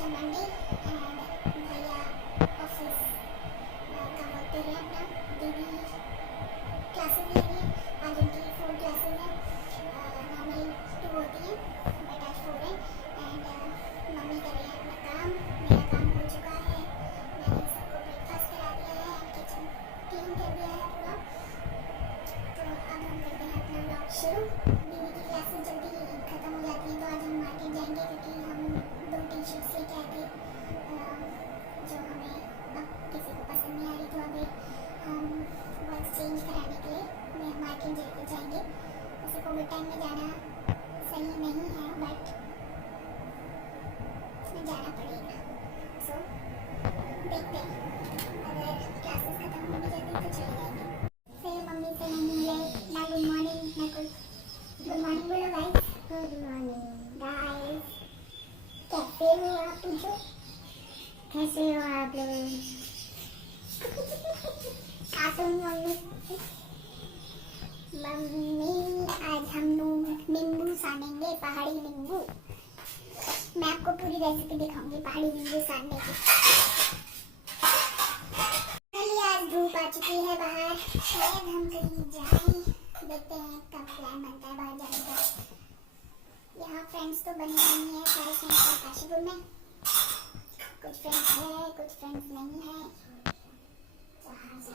आज है Monday and भैया ऑफिस का वर्क कर रहे हैं अपना। दीदी क्लासेस ले रही है, आज उनकी 4 क्लासेस हैं। नॉर्मली 2 होती हैं बट आज 4 है। एंड मम्मी कर रही है अपना काम। मेरा काम हो चुका है, मैंने सबको ब्रेकफास्ट करा दिया है, किचन क्लीन कर दिया है पूरा। तो अब हम करते हैं अपना व्लॉग शुरू। दीदी की क्लासेस जल्दी ख़त्म हो जाती हैं तो आज हम मार्केट जाएंगे क्योंकि हम 2 टी-शर्ट्स लेके आए थे जो हमें अब किसी को पसंद नहीं आ रही, तो अभी हम वो एक्सचेंज कराने के लिए मार्केट जाएंगे। वैसे कोविड टाइम में जाना सही नहीं है बट जाना पड़ेगा। सो देखते हैं, अगर क्लासेस ख़त्म हो भी जाती तो चले जाएंगे। फिर मम्मी से नहीं मिले ना गुड मॉर्निंग ना कुछ। गुड मॉर्निंग बोलो गाइस। गुड मॉर्निंग गाइस, कैसे हो आप पूछो? कैसे हो आप लोग? कार्टून मम्मी आज हम लोग नींबू सानेंगे, पहाड़ी नींबू। मैं आपको पूरी रेसिपी दिखाऊंगी पहाड़ी नींबू सानने की। चलिए आज धूप आ चुकी है बाहर, शायद हम कहीं जाएं, देखते हैं कब प्लान बनता है बाहर जाने का। यहाँ फ्रेंड्स तो बने नहीं है, सारे फ्रेंड्स हैं काशीपुर में। कुछ फ्रेंड्स है कुछ फ्रेंड्स नहीं है।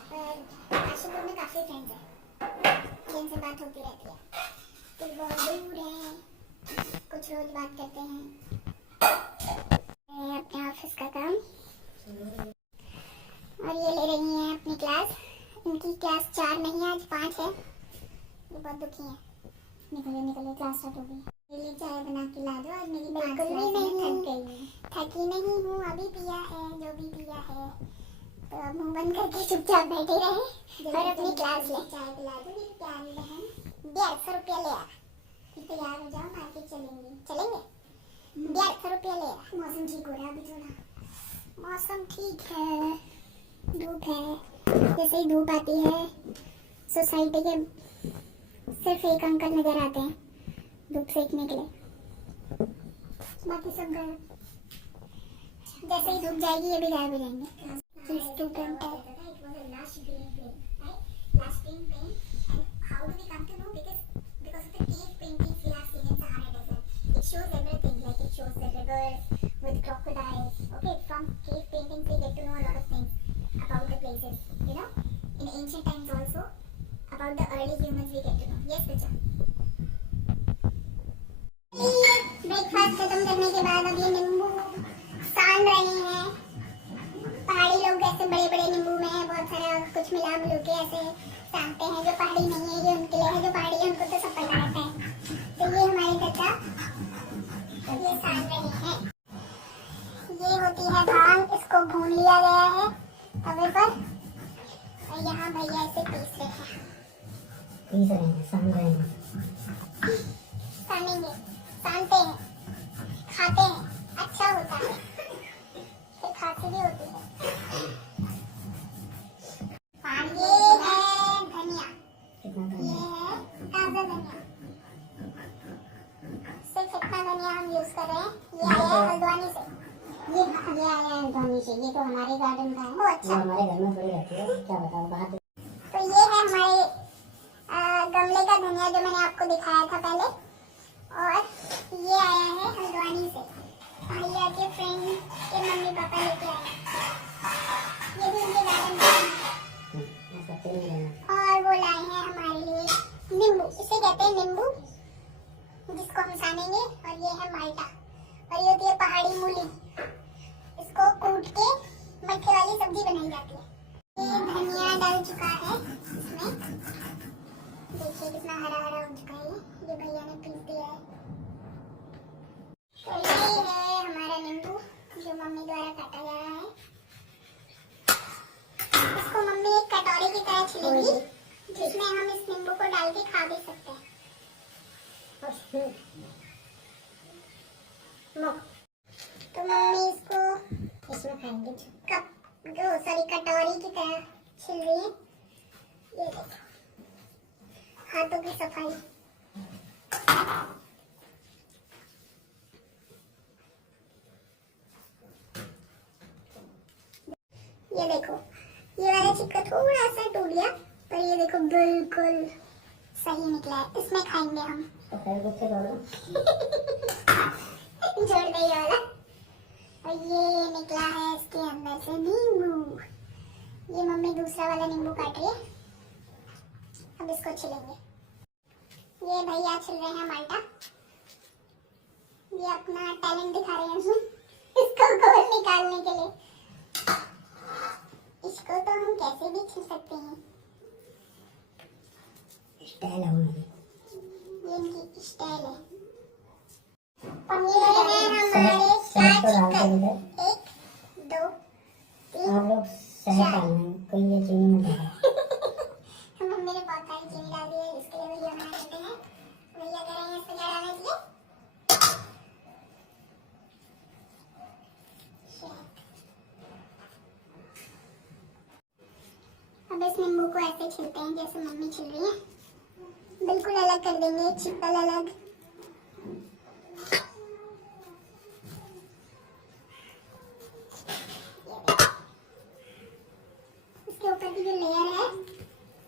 पर काशीपुर में काफ़ी फ्रेंड्स हैं जिनसे बात होती रहती है। कुछ बहुत दूर हैं, कुछ रोज बात करते हैं। अपने ऑफिस का काम और ये ले रही हैं अपनी क्लास। इनकी क्लास 4 नहीं है, आज 5 है। ये बहुत दुखी है। निकले क्लास स्टार्ट हो गई। मेरी चाय बना के ला दो। और मेरी बिल्कुल भी नहीं थकी नहीं हूँ, अभी पिया है जो भी पिया है, तो अब मुंह बंद करके चुपचाप बैठे रहे और अपनी क्लास ले। चाय पिला दो मेरी प्यारी बहन। 150 रुपया ले आ, तैयार हो जाओ, मार्केट चलेंगे। 150 रुपया ले आ। मौसम ठीक हो रहा है अभी, थोड़ा मौसम ठीक है, धूप है। जैसे ही धूप आती है सोसाइटी के सिर्फ एक अंकल नजर आते हैं धूप सेकने के लिए, बाकी सब गायब। जैसे ही धूप जाएगी ये भी गायब हो जाएंगे। स्टूडेंट है। With crocodiles, okay, from cave paintings we get to know a lot of things about the places, you know, in ancient times also, about the early humans we get to know. Yes बच्चा। Breakfast खत्म करने के बाद अब ये नींबू सान रहे हैं। पहाड़ी लोग ऐसे बड़े बड़े नींबू में बहुत सारा कुछ मिला मिलू के ऐसे सानते हैं। जो पहाड़ी नहीं है ये उनके लिए है, जो पहाड़ी है उनको तो सब पता रहता है। तो ये हमारे चाचा ये सान रहे हैं। ये होती है भांग, इसको भून लिया गया है तवे पर और यहाँ भैया इसे पीस रहे हैं। सानेंगे, सानते हैं, खाते हैं, अच्छा होता है, फिर खांसी भी होती है। ये है धनिया, ये है ताजा धनिया। सिर्फ इतना धनिया हम यूज कर रहे हैं। ये आया है हल्द्वानी से। ये आया है हल्द्वानी से। ये तो हमारे गार्डन का है। अच्छा, हमारे घर में थोड़ी रहती है, क्या बताऊं बाहर। तो ये है हमारे गमले का धनिया जो मैंने आपको दिखाया था पहले, और ये आया है हल्द्वानी से। भैया के फ्रेंड के मम्मी पापा लेके आए, ये भी उनके गार्डन में। और वो लाए हैं हमारे लिए नींबू, इसे कहते हैं नींबू, जिसको हम सानेंगे। और ये है माल्टा, और ये होती है पहाड़ी मूली। इसको कूट के मट्ठे वाली सब्जी बनाई जाती है। ये धनिया डाल चुका है इसमें, देखिए कितना हरा हरा हो चुका है। ये भैया ने पीस दिया है। तो ये है हमारा नींबू जो मम्मी द्वारा काटा जा रहा है। इसको मम्मी एक कटोरी की तरह छिलेंगी, जिसमें हम इस नींबू को डाल के खा भी सकते हैं। तो मम्मी इसको इसमें खाएंगे, कटोरी की तरह छिल रही है। ये देखो, हाथों की सफाई। थोड़ा सा टूट गया, पर ये देखो बिल्कुल सही निकला है। इसमें खाएंगे हम। तो जोड़ दे ये वाला। और ये निकला है इसके अंदर से नींबू। ये मम्मी दूसरा वाला नींबू काट रही है, अब इसको छिलेंगे। ये भैया छिल रहे हैं माल्टा। ये अपना टैलेंट दिखा रहे हैं इसको गोल निकालने के लिए। इसको तो हम कैसे भी छिल सकते हैं, स्टाइल है हमारी। ये इनकी स्टाइल है। और ये है हमारे 4 चिकन। 1 2 3 आप लोग सही डालना है, कोई ये चीनी मत डालना। मम्मी ने बहुत सारी चीनी डाल दी है, इसके लिए भैया मना करते हैं। भैया कह रहे हैं इसमें क्या डालना चाहिए। अब इस नींबू को ऐसे छिलते हैं जैसे मम्मी छिल रही है। बिल्कुल अलग कर देंगे, छिपल अलग। इसके ऊपर की जो लेयर है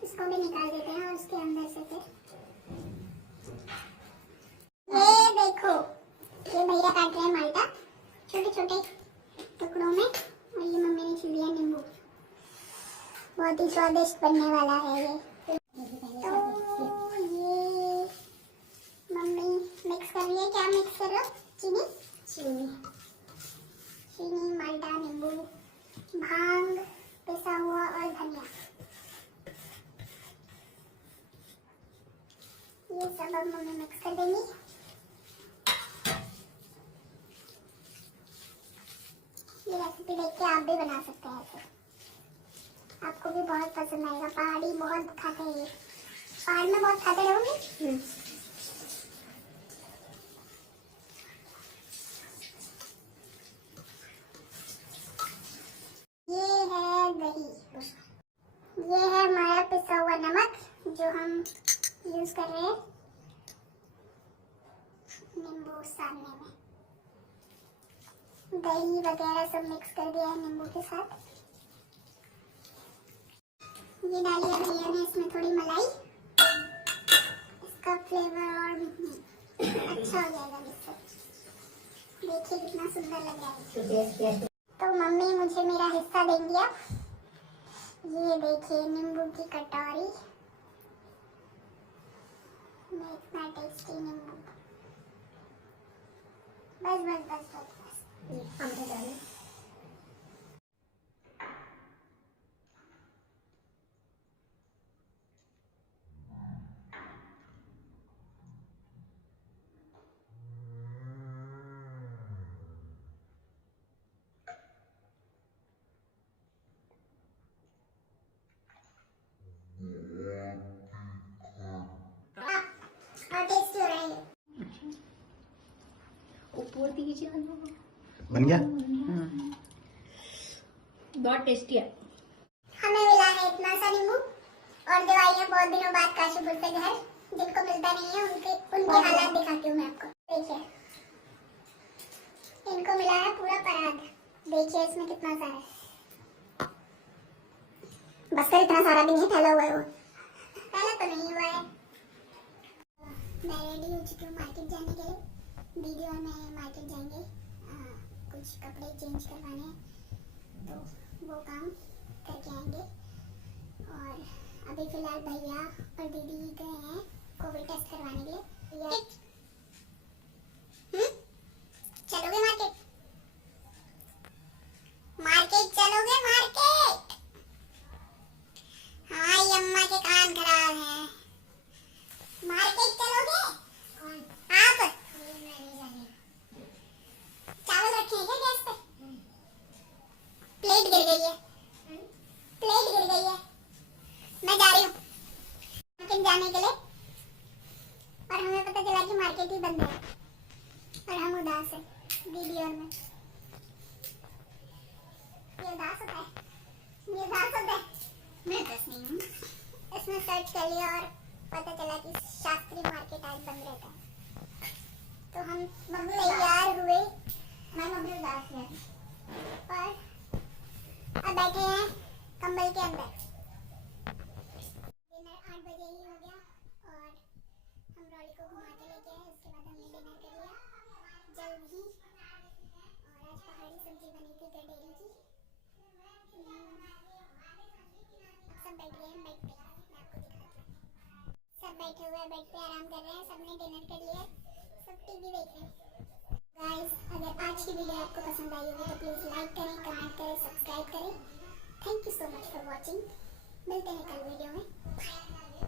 इसको भी निकाल देते हैं और उसके अंदर से फिर ये देखो, ये भैया काट रहे हैं माल्टा छोटे छोटे टुकड़ों में, और ये मम्मी ने छिल दिया नींबू। बहुत ही स्वादिष्ट बनने वाला है ये। तो ये मम्मी मिक्स कर रही है। क्या मिक्स कर रहे हो? चीनी चीनी चीनी, माल्टा, नींबू, भांग पिसा हुआ और धनिया। ये सब अब मम्मी मिक्स कर देंगी। ये रेसिपी देख के आप भी बना सकते हैं ऐसे, आपको भी बहुत पसंद आएगा। पहाड़ी बहुत खाते हैं, ये पहाड़ में बहुत खाते रहोगे। ये है दही, ये है हमारा पिसा हुआ नमक जो हम यूज कर रहे हैं नींबू सानने में। दही वगैरह सब मिक्स कर दिया है नींबू के साथ। ये डाली है भैया ने इसमें थोड़ी मलाई, इसका फ्लेवर और अच्छा हो जाएगा इससे। देखिए कितना सुंदर लग रहा है। तो मम्मी मुझे मेरा हिस्सा देंगी अब। ये देखिए नींबू की कटोरी में इतना टेस्टी नींबू। बस बस बस बस बस हम तो डालें। टेस्टी हो रहा है। बन गया। बहुत टेस्टी है। हमें मिला है इतना सा नींबू, और जो आई है बहुत दिनों बाद काशीपुर से घर, जिनको मिलता नहीं है उनकी हालात दिखाती हूँ मैं आपको। देखिए इनको मिला है पूरा पराग। देखिए इसमें कितना सारा है। बस कर इतना सारा भी नहीं फैला हुआ है, वो फैला तो नहीं हुआ है। मैं रेडी हो चुकी हूँ मार्केट जाने के लिए। दीदी और मैं मार्केट जाएंगे, कुछ कपड़े चेंज करवाने हैं, तो वो काम करके आएंगे। और अभी फिलहाल भैया और दीदी गए हैं कोविड टेस्ट करवाने के लिए। चलोगे मार्केट? मार्केट चलोगे मार्केट? हाँ ये अम्मा के कान खराब हैं। मार्केट चलोगे आप? चावल रखे हैं क्या गैस पे? प्लेट गिर गई है, प्लेट गिर गई है। मैं जा रही हूँ मार्केट जाने के लिए, और हमें पता चला कि मार्केट ही बंद है, और हम उदास हैं दीदी और मैं। ये उदास होता है, ये उदास होता है। मैं उदास नहीं हूँ। इसमें सर्च कर लिया और पता चला कि शास्त्री मार्केट आज बंद रहता है, तो हम मम्मी तैयार हुए। मैं मम्मी उदास है, पर अब बैठे हैं कंबल के अंदर बनी थी गडेरी की। सब बैठ गए हैं बेड पे, मैं आपको दिखाती हूँ। सब बैठे हुए हैं बेड पे, आराम कर रहे हैं, सबने डिनर कर लिया, सब टीवी देख रहे हैं। गाइस, अगर आज की वीडियो आपको पसंद आई होगी तो प्लीज़ लाइक करें, कमेंट करें, सब्सक्राइब करें। Thank you so much for watching. मिलते हैं कल वीडियो में।